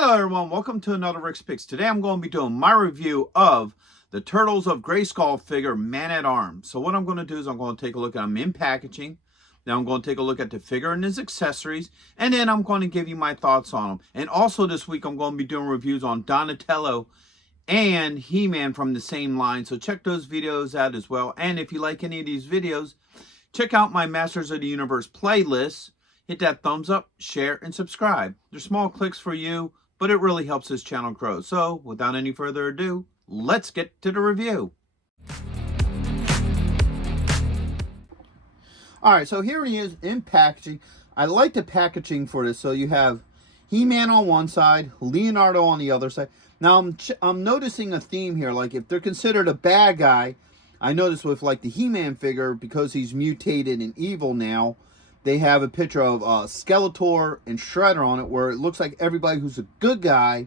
Hello everyone, welcome to another Rick's Picks. Today I'm going to be doing my review of the Turtles of Grayskull figure Man-at-Arms. So what I'm going to do is I'm going to take a look at them in packaging. Then I'm going to take a look at the figure and his accessories. And then I'm going to give you my thoughts on them. And also this week I'm going to be doing reviews on Donatello and He-Man from the same line. So check those videos out as well. And if you like any of these videos, check out my Masters of the Universe playlist. Hit that thumbs up, share, and subscribe. They're small clicks for you, but it really helps this channel grow. So, without any further ado, let's get to the review. Alright, so here he is in packaging. I like the packaging for this. So you have He-Man on one side, Leonardo on the other side. Now, I'm noticing a theme here. Like, if they're considered a bad guy, I noticed with, like, the He-Man figure, because he's mutated and evil now, they have a picture of Skeletor and Shredder on it, where it looks like everybody who's a good guy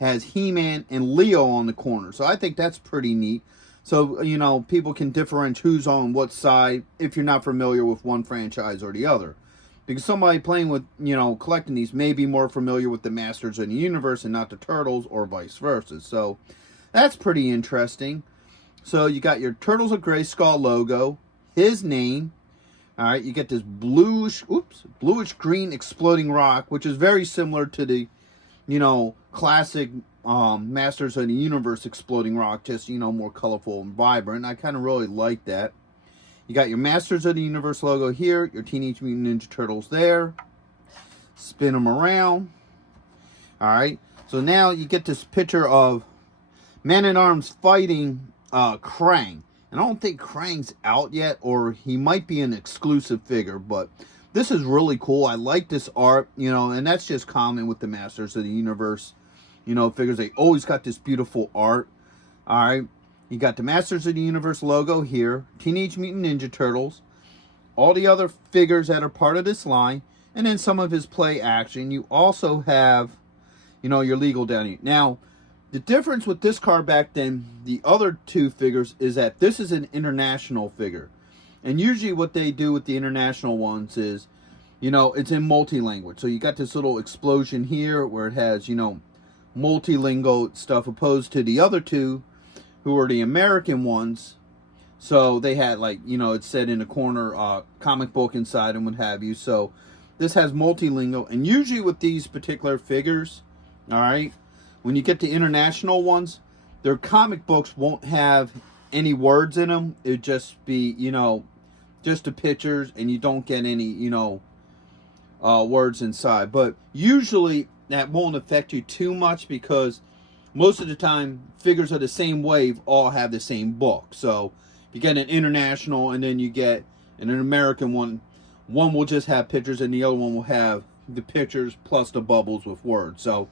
has He-Man and Leo on the corner. So I think that's pretty neat. So, you know, people can differentiate who's on what side if you're not familiar with one franchise or the other. Because somebody playing with, you know, collecting these may be more familiar with the Masters of the Universe and not the Turtles, or vice versa. So that's pretty interesting. So you got your Turtles of Grayskull logo, his name. All right, you get this bluish green exploding rock, which is very similar to the, you know, classic Masters of the Universe exploding rock, just, you know, more colorful and vibrant. I kind of really like that. You got your Masters of the Universe logo here, your Teenage Mutant Ninja Turtles there. Spin them around. All right, so now you get this picture of Man-at-Arms fighting Krang. And I don't think Krang's out yet, or he might be an exclusive figure, but this is really cool. I like this art, you know, and that's just common with the Masters of the Universe, you know, figures. They always got this beautiful art. All right, you got the Masters of the Universe logo here, Teenage Mutant Ninja Turtles, all the other figures that are part of this line, and then some of his play action. You also have, you know, your legal down here. Now, the difference with this card back than the other two figures is that this is an international figure. And usually what they do with the international ones is, you know, it's in multi-language. So you got this little explosion here where it has, you know, multilingual stuff, opposed to the other two who are the American ones. So they had, like, you know, it said in the corner, comic book inside and what have you. So this has multilingual. And usually with these particular figures, all right, when you get the international ones, their comic books won't have any words in them. It'd just be, you know, just the pictures, and you don't get any, you know, words inside. But usually that won't affect you too much, because most of the time figures of the same wave all have the same book. So if you get an international and then you get an American one, one will just have pictures and the other one will have the pictures plus the bubbles with words. So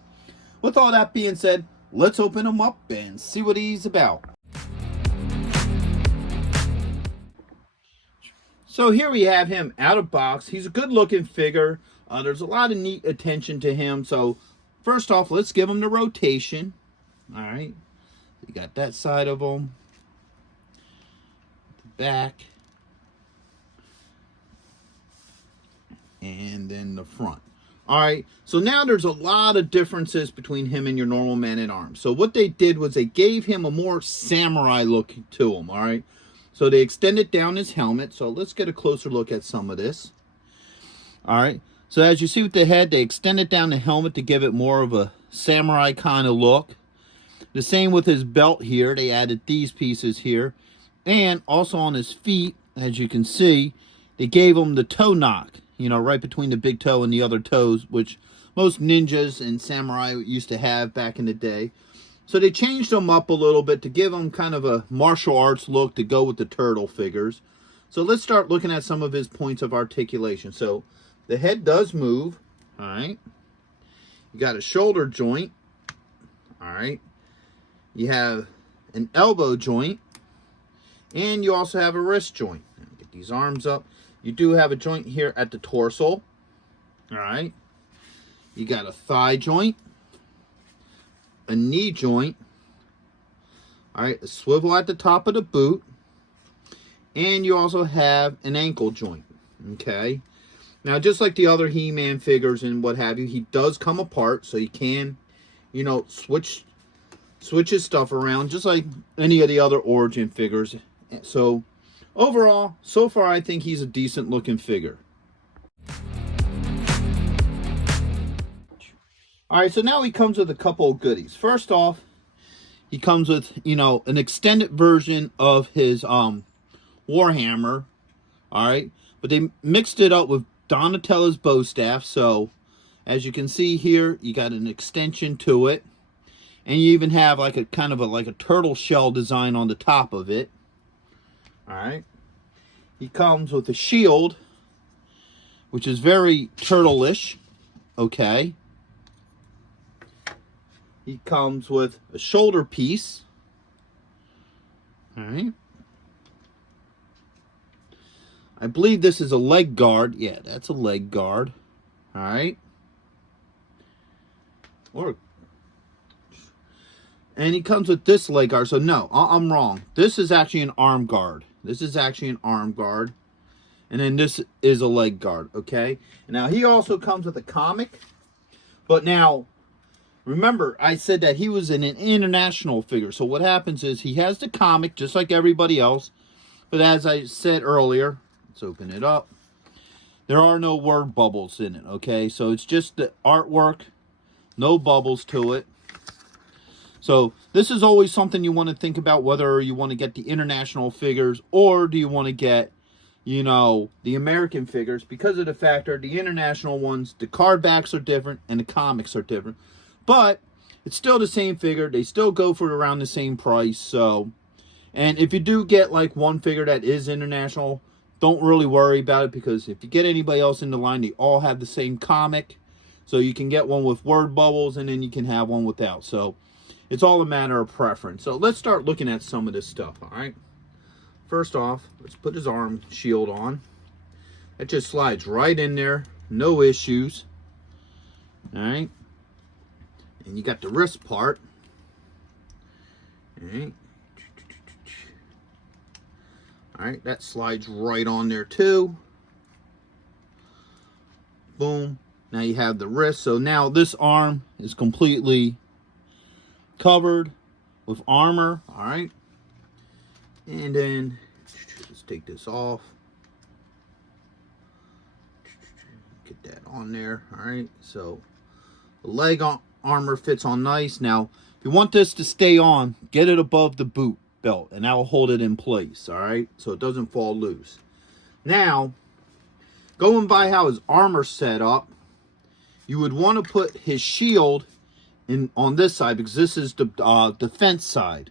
with all that being said, let's open him up and see what he's about. So here we have him out of box. He's a good looking figure. There's a lot of neat attention to him. So first off, let's give him the rotation. All right. You got that side of him. The back. And then the front. All right, so now there's a lot of differences between him and your normal Man-at-Arms. So what they did was they gave him a more samurai look to him, all right? So they extended down his helmet. So let's get a closer look at some of this. All right, so as you see with the head, they extended down the helmet to give it more of a samurai kind of look. The same with his belt here. They added these pieces here. And also on his feet, as you can see, they gave him the toe knock. You know, right between the big toe and the other toes, which most ninjas and samurai used to have back in the day. So they changed them up a little bit to give them kind of a martial arts look to go with the turtle figures. So let's start looking at some of his points of articulation. So the head does move, all right. You got a shoulder joint, all right. You have an elbow joint, and you also have a wrist joint. Now, get these arms up. You do have a joint here at the torso. All right. You got a thigh joint, a knee joint. All right, a swivel at the top of the boot. And you also have an ankle joint. Okay. Now, just like the other He-Man figures and what have you, he does come apart, so you can you know, switch his stuff around just like any of the other Origin figures. So overall, so far, I think he's a decent looking figure. All right, so now he comes with a couple of goodies. First off, he comes with, you know, an extended version of his Warhammer. All right, but they mixed it up with Donatello's bow staff. So as you can see here, you got an extension to it, and you even have like a kind of a turtle shell design on the top of it. All right, he comes with a shield, which is very turtle-ish. Okay. He comes with a shoulder piece. All right. I believe this is a leg guard. Yeah, that's a leg guard. All right. And he comes with this leg guard. So no, I'm wrong. This is actually an arm guard. This is actually an arm guard. And then this is a leg guard, okay? Now, he also comes with a comic. But now, remember, I said that he was an international figure. So what happens is he has the comic just like everybody else. But as I said earlier, let's open it up. There are no word bubbles in it, okay? So it's just the artwork, no bubbles to it. So this is always something you want to think about, whether you want to get the international figures or do you want to get, you know, the American figures, because of the factor the international ones, the card backs are different and the comics are different. But it's still the same figure. They still go for around the same price. So, and if you do get like one figure that is international, don't really worry about it, because if you get anybody else in the line, they all have the same comic. So you can get one with word bubbles and then you can have one without. So it's all a matter of preference. So let's start looking at some of this stuff, all right? First off, let's put his arm shield on. That just slides right in there. No issues. All right? And you got the wrist part. All right? All right, that slides right on there too. Boom. Now you have the wrist. So now this arm is completely covered with armor. All right. And then let's take this off. Get that on there. All right. So the leg armor fits on nice. Now, if you want this to stay on, get it above the boot belt, and that will hold it in place. All right. So it doesn't fall loose. Now, going by how his armor's set up, you would want to put his shield in on this side, because this is the defense side.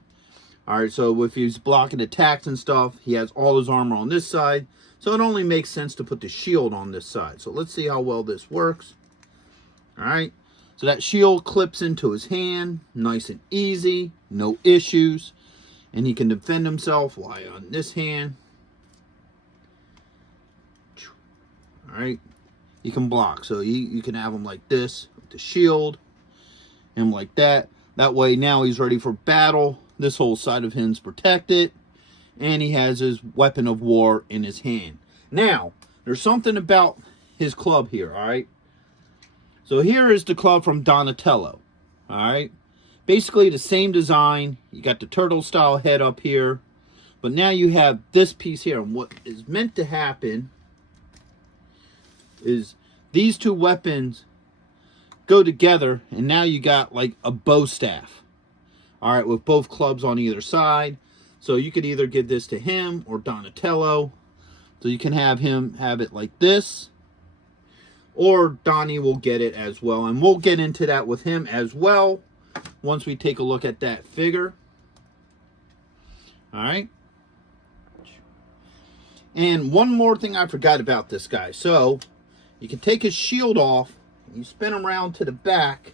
All right, so if he's blocking attacks and stuff, he has all his armor on this side. So it only makes sense to put the shield on this side. So let's see how well this works. All right, so that shield clips into his hand, nice and easy, no issues. And he can defend himself while on this hand. All right, he can block. So you can have him like this with the shield. Him like that. That way now he's ready for battle. This whole side of him's protected. And he has his weapon of war in his hand. Now, there's something about his club here, all right? So here is the club from Donatello, all right? Basically the same design. You got the turtle style head up here. But now you have this piece here. And what is meant to happen is these two weapons go together, and now you got like a bow staff, all right, with both clubs on either side. So you could either give this to him or Donatello. So you can have him have it like this, or Donnie will get it as well, and we'll get into that with him as well once we take a look at that figure. All right. And one more thing I forgot about this guy. So you can take his shield off. You spin him around to the back,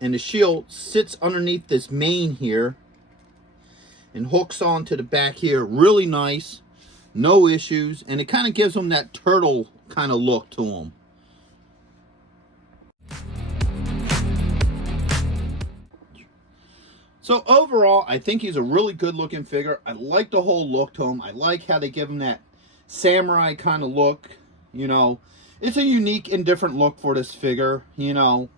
and the shield sits underneath this mane here and hooks onto the back here. Really nice, no issues, and it kind of gives him that turtle kind of look to him. So overall, I think he's a really good looking figure. I like the whole look to him. I like how they give him that samurai kind of look, you know. It's a unique and different look for this figure, you know.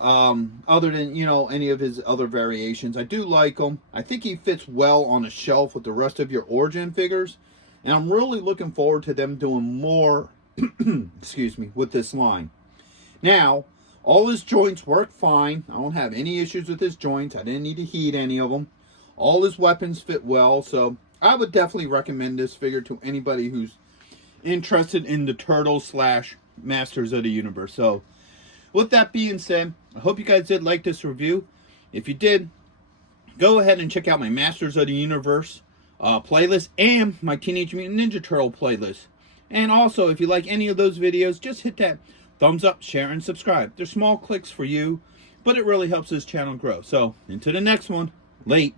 other than, you know, any of his other variations. I do like him. I think he fits well on a shelf with the rest of your Origin figures. And I'm really looking forward to them doing more, excuse me, with this line. Now, all his joints work fine. I don't have any issues with his joints. I didn't need to heat any of them. All his weapons fit well. So I would definitely recommend this figure to anybody who's interested in the Turtles / Masters of the Universe. So with that being said, I hope you guys did like this review. If you did, go ahead and check out my Masters of the Universe playlist and my Teenage Mutant Ninja Turtle playlist. And also, if you like any of those videos, just hit that thumbs up, share, and subscribe. They're small clicks for you, but it really helps this channel grow. So, into the next one. Late.